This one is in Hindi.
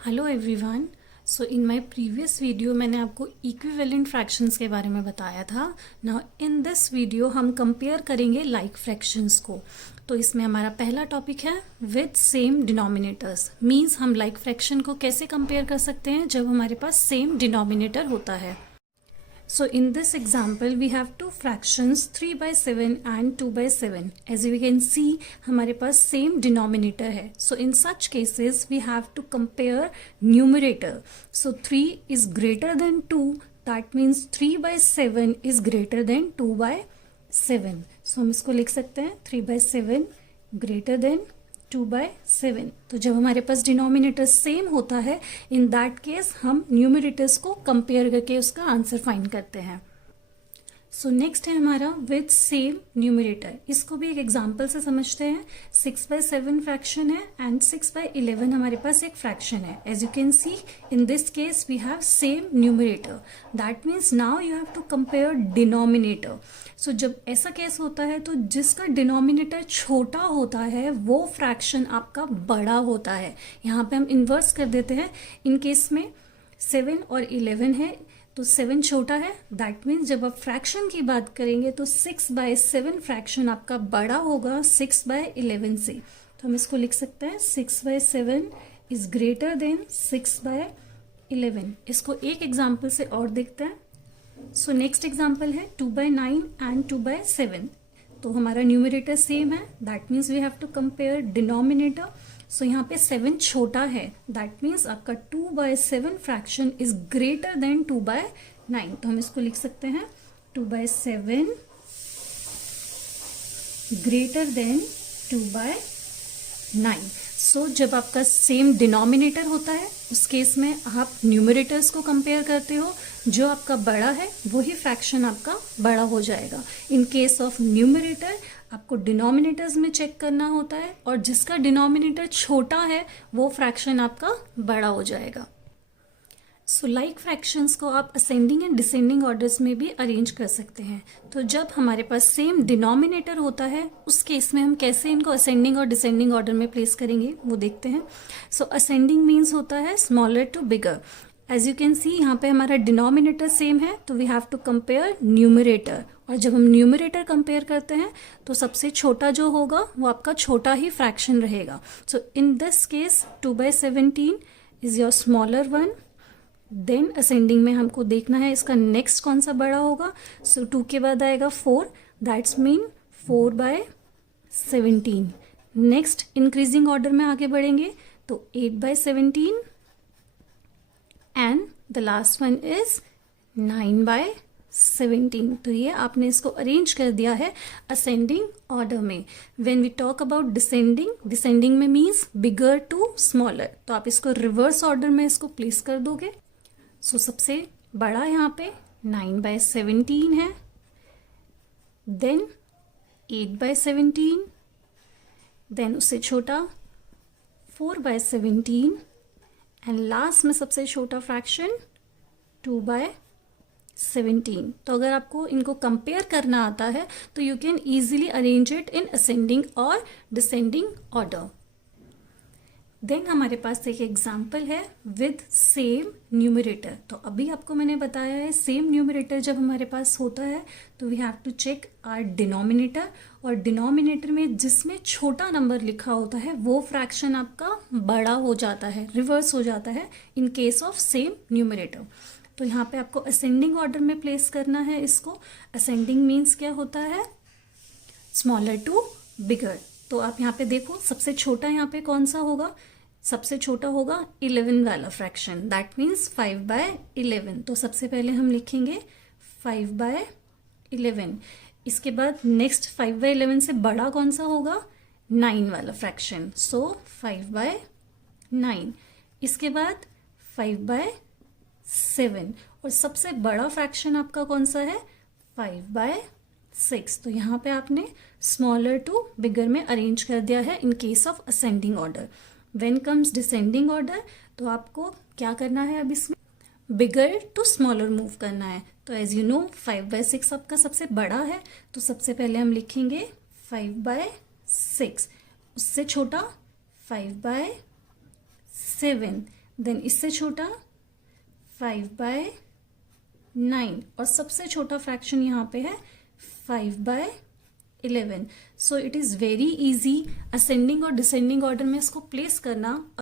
Hello everyone. So in my previous video मैंने आपको इक्विवेलेंट फ्रैक्शंस के बारे में बताया था। नाउ इन दिस वीडियो हम कंपेयर करेंगे लाइक फ्रैक्शंस को। तो इसमें हमारा पहला टॉपिक है विद सेम डिनोमिनेटर्स। मींस हम लाइक फ्रैक्शन को कैसे कंपेयर कर सकते हैं जब हमारे पास सेम डिनोमिनेटर होता है। So in this example we have two fractions 3/7 and 2/7. As you can see हमारे पास same denominator है. So in such cases we have to compare numerator. So 3 is greater than 2. That means 3/7 is greater than 2/7. So हम इसको लिख सकते हैं 3/7 greater than 2/7। तो जब हमारे पास डिनोमिनेटर सेम होता है इन दैट केस हम न्यूमरेटर्स को कंपेयर करके उसका आंसर फाइंड करते हैं। सो नेक्स्ट है हमारा विद सेम न्यूमरेटर। इसको भी एक एग्जांपल से समझते हैं। 6/7 फ्रैक्शन है एंड 6/11 हमारे पास एक फ्रैक्शन है। As you can see in this case we have same numerator. That means now you have to compare denominator. So जब ऐसा केस होता है तो जिसका डिनोमिनेटर छोटा होता है वो फ्रैक्शन आपका बड़ा होता है। यहाँ पे हम इन्वर्स कर देते हैं। इन केस में 7 और 11 है तो 7 छोटा है। दैट मीन्स जब आप फ्रैक्शन की बात करेंगे तो 6/7 फ्रैक्शन आपका बड़ा होगा 6/11 से। तो हम इसको लिख सकते हैं 6/7 इज ग्रेटर देन 6/11। इसको एक एग्जाम्पल से और देखते हैं। सो नेक्स्ट एग्जाम्पल है 2/9 एंड 2/7। तो हमारा न्यूमरेटर सेम है। That means we have to compare denominator. So यहाँ पे 7 छोटा है। दैट मीन्स आपका 2/7 फ्रैक्शन इज ग्रेटर देन 2/9। तो हम इसको लिख सकते हैं 2/7 ग्रेटर देन 2/9। सो जब आपका सेम डिनोमिनेटर होता है उस केस में आप न्यूमरेटर्स को कंपेयर करते हो। जो आपका बड़ा है वही फ्रैक्शन आपका बड़ा हो जाएगा। इन केस ऑफ न्यूमरेटर आपको डिनोमिनेटर्स में चेक करना होता है और जिसका डिनोमिनेटर छोटा है वो फ्रैक्शन आपका बड़ा हो जाएगा। सो लाइक फ्रैक्शंस को आप असेंडिंग एंड डिसेंडिंग ऑर्डर्स में भी अरेंज कर सकते हैं। तो जब हमारे पास सेम डिनोमिनेटर होता है उस केस में हम कैसे इनको असेंडिंग और डिसेंडिंग ऑर्डर में प्लेस करेंगे वो देखते हैं। सो असेंडिंग मीन्स होता है smaller to bigger. As you can see यहाँ पे हमारा डिनोमिनेटर सेम है तो we have to compare numerator. और जब हम न्यूमरेटर कंपेयर करते हैं तो सबसे छोटा जो होगा वो आपका छोटा ही फ्रैक्शन रहेगा। So in this case 2/17 is your smaller one. Then ascending में हमको देखना है इसका नेक्स्ट कौन सा बड़ा होगा। सो 2 के बाद आएगा 4। That's mean 4/17। Next increasing order में आगे बढ़ेंगे तो 8/17 and the last one is 9/17। तो ये आपने इसको अरेंज कर दिया है असेंडिंग ऑर्डर में। When we talk about descending, descending में मीन्स बिगर टू स्मॉलर। तो आप इसको रिवर्स ऑर्डर में इसको प्लेस कर दोगे। सो सबसे बड़ा यहाँ पे 9/17 है, देन 8/17, देन उससे छोटा 4/17 एंड लास्ट में सबसे छोटा फ्रैक्शन 2/17। तो अगर आपको इनको कंपेयर करना आता है तो you can easily arrange it in ascending और डिसेंडिंग ऑर्डर। देन हमारे पास एक एग्जाम्पल है विद सेम न्यूमरेटर। तो अभी आपको मैंने बताया है सेम न्यूमरेटर जब हमारे पास होता है तो we have to check our denominator. और डिनोमिनेटर में जिसमें छोटा नंबर लिखा होता है वो फ्रैक्शन आपका बड़ा हो जाता है, रिवर्स हो जाता है in case of same numerator. तो यहाँ पे आपको असेंडिंग ऑर्डर में प्लेस करना है इसको। असेंडिंग मीन्स क्या होता है, स्मॉलर टू बिगर। तो आप यहाँ पे देखो सबसे छोटा यहाँ पे कौन सा होगा, सबसे छोटा होगा 11 वाला फ्रैक्शन। That means 5/11। तो सबसे पहले हम लिखेंगे 5/11। इसके बाद नेक्स्ट 5/11 से बड़ा कौन सा होगा, 9 वाला फ्रैक्शन। सो 5/9। इसके बाद 5/7 और सबसे बड़ा फ्रैक्शन आपका कौन सा है, 5/6। तो यहाँ पे आपने स्मॉलर टू बिगर में अरेंज कर दिया है in case of ascending order. When comes descending order तो आपको क्या करना है, अब इसमें बिगर टू स्मॉलर मूव करना है। तो एज यू नो 5/6 आपका सबसे बड़ा है तो सबसे पहले हम लिखेंगे 5/6। उससे छोटा 5/7, देन इससे छोटा 5/9 और सबसे छोटा फ्रैक्शन यहाँ पे है 5/11। So it is very easy ascending और डिसेंडिंग ऑर्डर में इसको प्लेस करना।